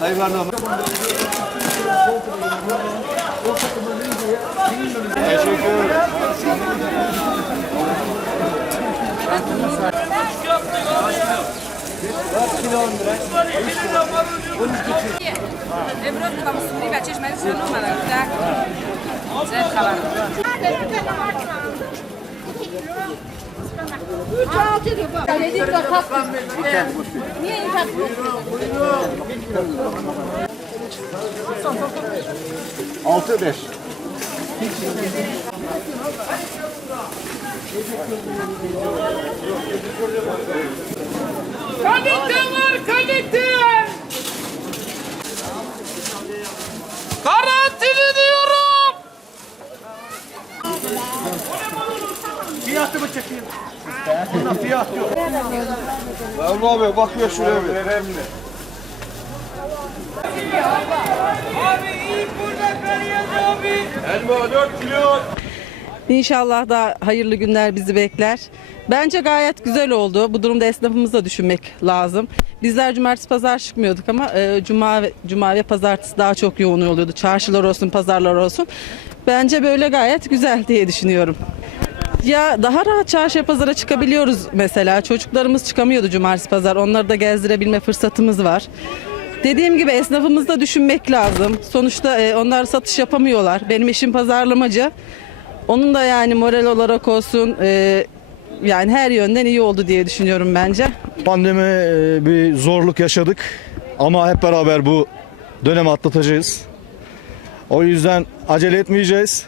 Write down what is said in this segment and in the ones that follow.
Hayvanlı ama. Teşekkür ederim. امروز میخوام سوری و چشم از شنو مرا کودک زد خبر Dedik de kalktı. Niye intihar Altı beş. Fiyatı mı çekeyim? Ona fiyat yok. Emre abi Bakıyor ya şuraya bir. Önemli. Elma 4 kilo. İnşallah daha hayırlı günler bizi bekler. Bence gayet güzel oldu. Bu durumda esnafımızı da düşünmek lazım. Bizler cumartesi pazar çıkmıyorduk ama e, cuma ve, cuma ve pazartesi daha çok yoğun oluyordu. Çarşılar olsun, pazarlar olsun. Bence böyle gayet güzel diye düşünüyorum. Ya daha rahat çarşıya pazara çıkabiliyoruz mesela. Çocuklarımız çıkamıyordu cumartesi pazar. Onları da gezdirebilme fırsatımız var. Dediğim gibi esnafımızı da düşünmek lazım. Sonuçta e, onlar satış yapamıyorlar. Benim işim pazarlamacı. Onun da yani moral olarak olsun e, yani her yönden iyi oldu diye düşünüyorum bence. Pandemi e, bir zorluk yaşadık ama hep beraber bu dönemi atlatacağız. O yüzden acele etmeyeceğiz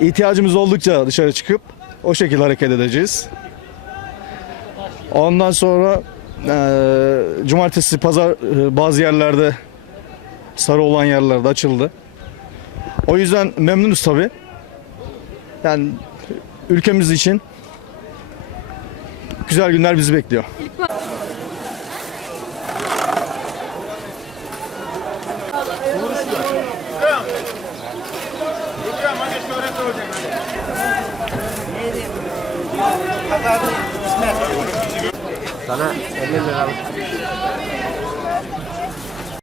ihtiyacımız oldukça dışarı çıkıp o şekilde hareket edeceğiz. Ondan sonra e, cumartesi, pazar e, bazı yerlerde sarı olan yerlerde açıldı. O yüzden memnunuz tabi. Yani ülkemiz için güzel günler bizi bekliyor. Sana 50 liralık.